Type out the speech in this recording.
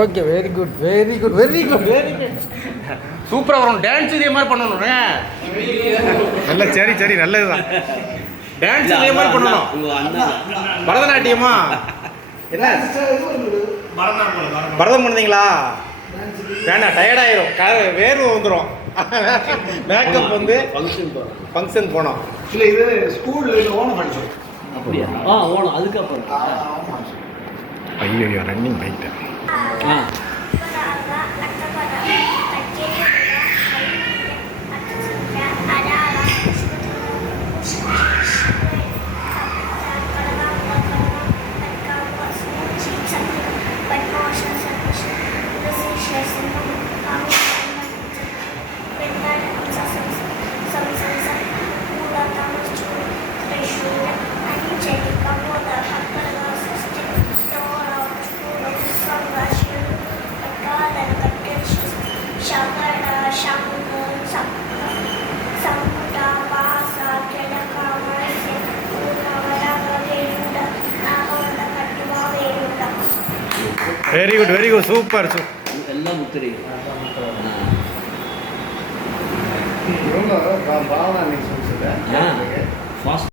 Okay, very good very good very good very good. சூப்பராக வரும். Dance இதே மாதிரி பண்ணணும். நல்ல சரி சரி நல்லது தான். டான்ஸ் இதே மாதிரி பண்ணணும். பரதநாட்டியமா என்ன பரதம் பண்ணுறீங்களா? வேணாம், டயர்டாயிரும், வேர்வை வந்துடும். மேக்கப் வந்து ஃபங்க்ஷன் போனோம். இல்லை, இது ஸ்கூலில் ஓணம் ஃபங்க்ஷன். அப்படியா? ஓணம் அதுக்கப்புறம். ஐயோ running bike. Very good very good super எல்லாம் முத்திரை. இவங்க பாவனா நீ சொல்லுங்க.